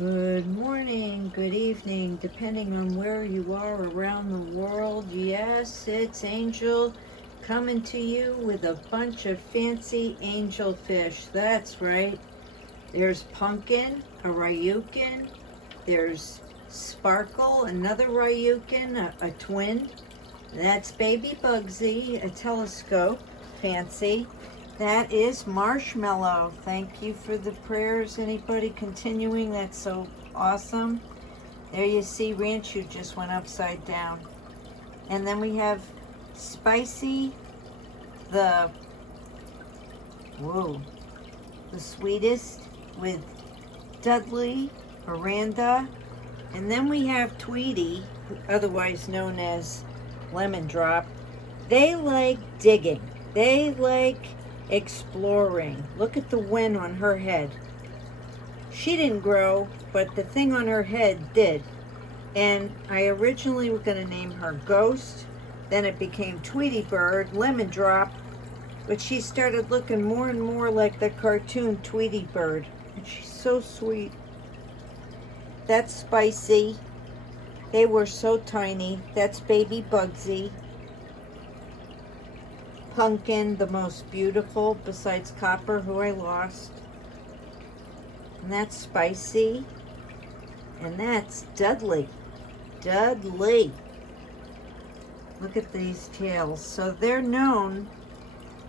Good morning, good evening, depending on where you are around the world. Yes, it's Angel coming to you with a bunch of fancy angel fish. That's right. There's Pumpkin, a Ryukin. There's Sparkle, another Ryukin, a twin. That's Baby Bugsy, a telescope, fancy. That is Marshmallow. Thank you for the prayers. Anybody continuing? That's so awesome. There you see Ranchu just went upside down. And then we have Spicy, the sweetest, with Dudley, Miranda. And then we have Tweety, otherwise known as Lemon Drop. They like digging. They like exploring. Look at the wen on her head. She didn't grow, but the thing on her head did. And I originally was going to name her Ghost. Then it became Tweety Bird, Lemon Drop. But she started looking more and more like the cartoon Tweety Bird. And she's so sweet. That's Spicy. They were so tiny. That's Baby Bugsy. Pumpkin, the most beautiful, besides Copper, who I lost. And that's Spicy. And that's Dudley. Dudley. Look at these tails. So they're known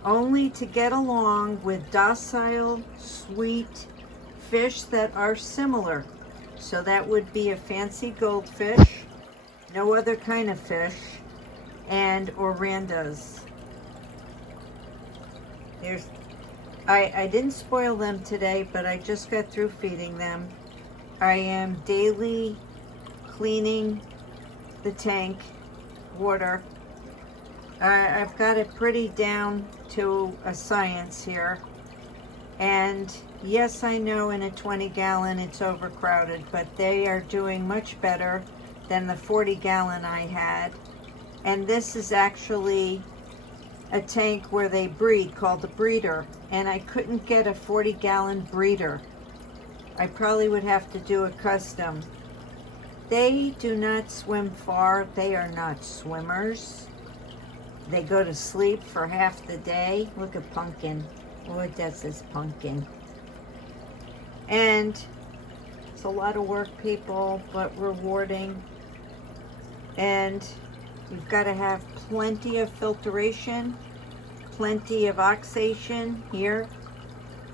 only to get along with docile, sweet fish that are similar. So that would be a fancy goldfish, no other kind of fish, and orandas. I didn't spoil them today, but I just got through feeding them. I am daily cleaning the tank, water. I've got it pretty down to a science here. And yes, I know in a 20-gallon it's overcrowded, but they are doing much better than the 40-gallon I had. And this is actually a tank where they breed, called the breeder, and I couldn't get a 40-gallon breeder. I probably would have to do a custom. They do not swim far. They are not swimmers. They go to sleep for half the day. Look at Pumpkin. Lord, that's this Pumpkin. And it's a lot of work, people, but rewarding. And you've got to have plenty of filtration, plenty of oxidation here.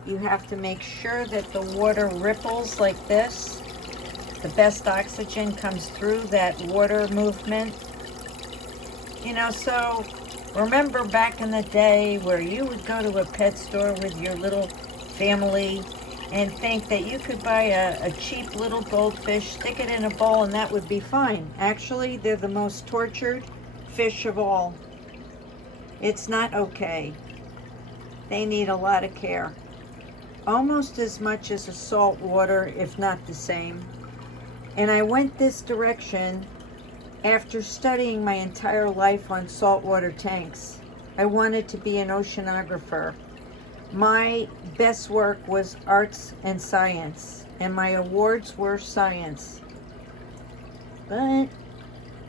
You have to make sure that the water ripples like this. The best oxygen comes through that water movement. You know, so remember back in the day where you would go to a pet store with your little family and think that you could buy a cheap little goldfish, stick it in a bowl, and that would be fine. Actually, they're the most tortured fish of all. It's not okay. They need a lot of care. Almost as much as a salt water, if not the same. And I went this direction after studying my entire life on saltwater tanks. I wanted to be an oceanographer. My best work was arts and science, and my awards were science. But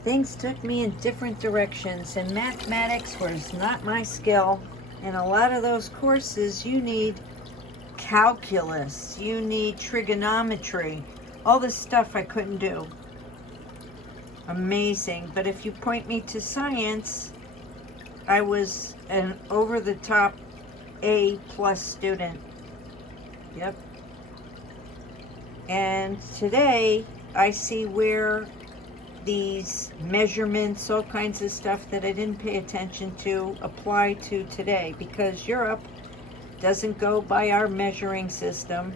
things took me in different directions, and mathematics was not my skill. In a lot of those courses, you need calculus, you need trigonometry, all this stuff I couldn't do. Amazing. But if you point me to science, I was an over-the-top A+ student. Yep. And today I see where these measurements, all kinds of stuff that I didn't pay attention to, apply to today, because Europe doesn't go by our measuring system.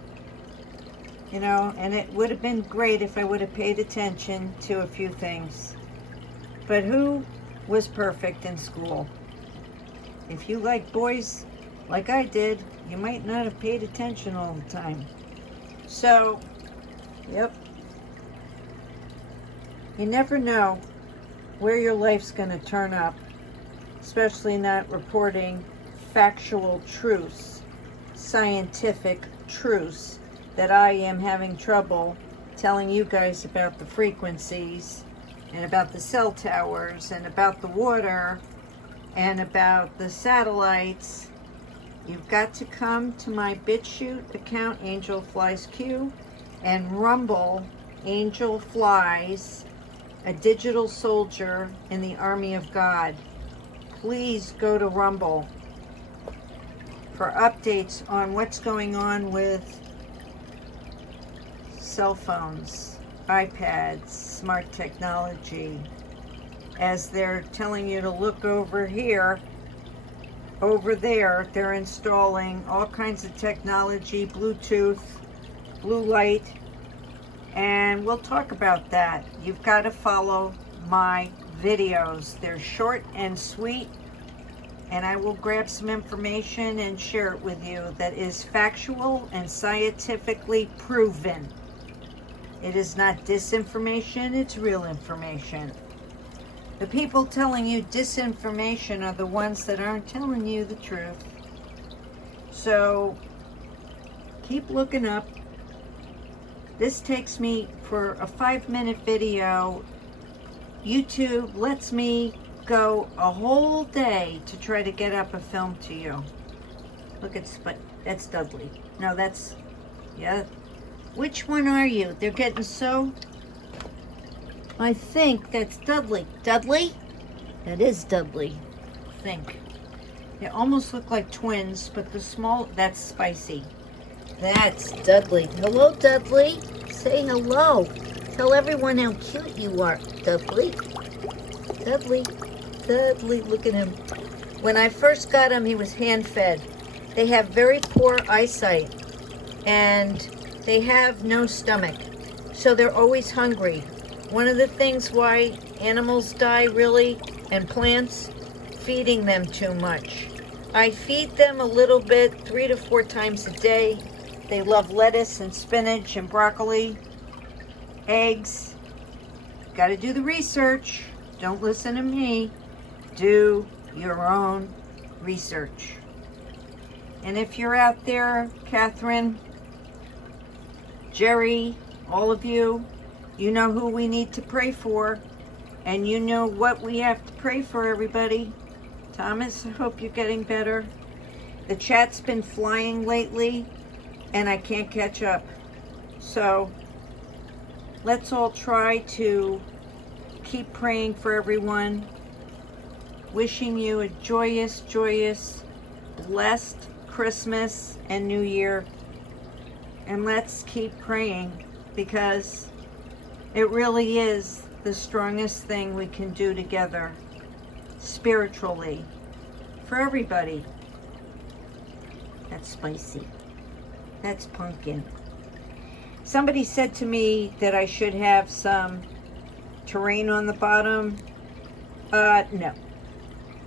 You know, and it would have been great if I would have paid attention to a few things. But who was perfect in school? If you like boys like I did, you might not have paid attention all the time. So, yep. You never know where your life's going to turn up, especially not reporting factual truths, scientific truths that I am having trouble telling you guys about the frequencies and about the cell towers and about the water and about the satellites. You've got to come to my BitChute account, Angel Flies Q, and Rumble, Angel Flies, a digital soldier in the army of God. Please go to Rumble for updates on what's going on with cell phones, iPads, smart technology. As they're telling you to look over here, over there, they're installing all kinds of technology, Bluetooth, blue light, and we'll talk about that. You've got to follow my videos. They're short and sweet, and I will grab some information and share it with you that is factual and scientifically proven. It is not disinformation, it's real information. The people telling you disinformation are the ones that aren't telling you the truth. So keep looking up. This takes me for a 5-minute video. YouTube lets me go a whole day to try to get up a film to you. Look at that's Dudley. No, that's, yeah. Which one are you? They're getting so... I think that's Dudley. Dudley? That is Dudley. I think. They almost look like twins, but the small... That's Spicy. That's Dudley. Hello, Dudley. Say hello. Tell everyone how cute you are, Dudley. Dudley. Dudley, look at him. When I first got him, he was hand-fed. They have very poor eyesight, and they have no stomach, so they're always hungry. One of the things why animals die, really, and plants, feeding them too much. I feed them a little bit 3 to 4 times a day. They love lettuce and spinach and broccoli, eggs. Got to do the research. Don't listen to me. Do your own research. And if you're out there, Catherine, Jerry, all of you, you know who we need to pray for, and you know what we have to pray for, everybody. Thomas, I hope you're getting better. The chat's been flying lately, and I can't catch up. So let's all try to keep praying for everyone. Wishing you a joyous, joyous, blessed Christmas and New Year. And let's keep praying, because it really is the strongest thing we can do together, spiritually, for everybody. That's Spicy. That's Pumpkin. Somebody said to me that I should have some terrain on the bottom. No.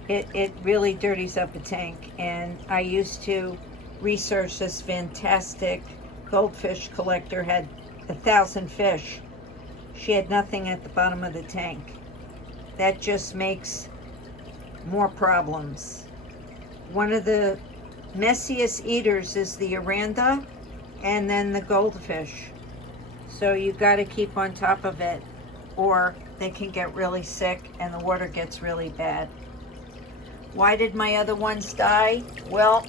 It really dirties up a tank, and I used to research this fantastic goldfish collector, had 1,000 fish. She had nothing at the bottom of the tank. That just makes more problems. One of the messiest eaters is the Aranda, and then the goldfish. So you got to keep on top of it, or they can get really sick and the water gets really bad. Why did my other ones die? Well,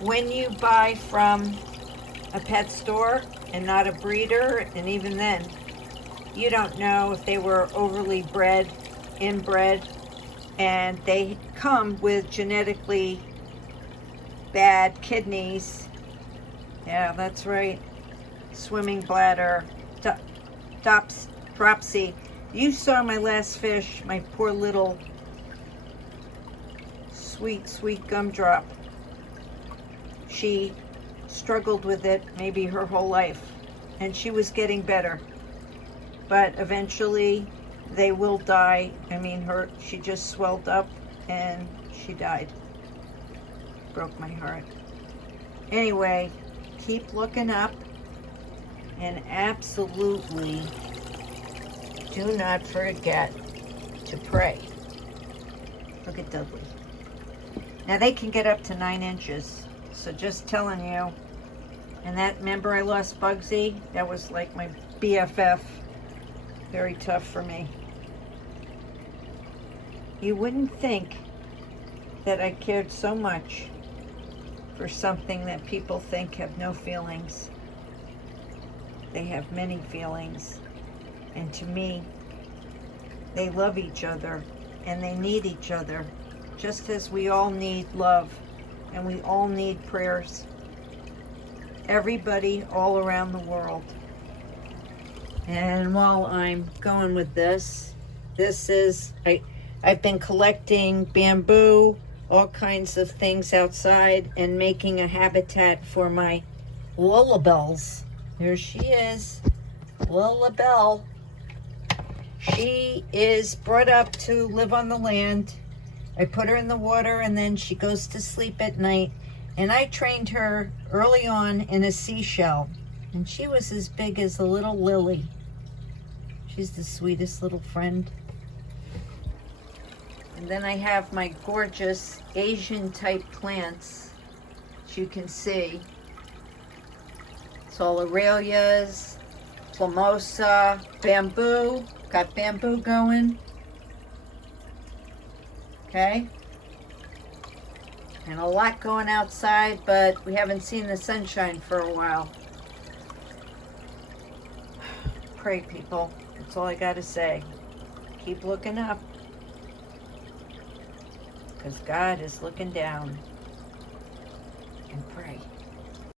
when you buy from a pet store and not a breeder, and even then, you don't know if they were overly bred, inbred, and they come with genetically bad kidneys. Yeah, that's right. Swimming bladder, dropsy. You saw my last fish, my poor little sweet gumdrop. She struggled with it maybe her whole life, and she was getting better. But eventually they will die. I mean, she just swelled up and she died. Broke my heart. Anyway, keep looking up, and absolutely do not forget to pray. Look at Dudley. Now they can get up to 9 inches, so just telling you, And that, remember I lost Bugsy? That was like my BFF. Very tough for me. You wouldn't think that I cared so much for something that people think have no feelings. They have many feelings. And to me, they love each other and they need each other, just as we all need love and we all need prayers. Everybody all around the world. And while I'm going with this is, I've been collecting bamboo, all kinds of things outside, and making a habitat for my lullabells. There she is, Lullabelle. She is brought up to live on the land. I put her in the water and then she goes to sleep at night. And I trained her early on in a seashell. And she was as big as a little lily. She's the sweetest little friend. And then I have my gorgeous Asian type plants, as you can see. It's all Aralias, Plimosa, bamboo. Got bamboo going. Okay. And a lot going outside, but we haven't seen the sunshine for a while. Pray, people. That's all I got to say. Keep looking up. Because God is looking down. And pray.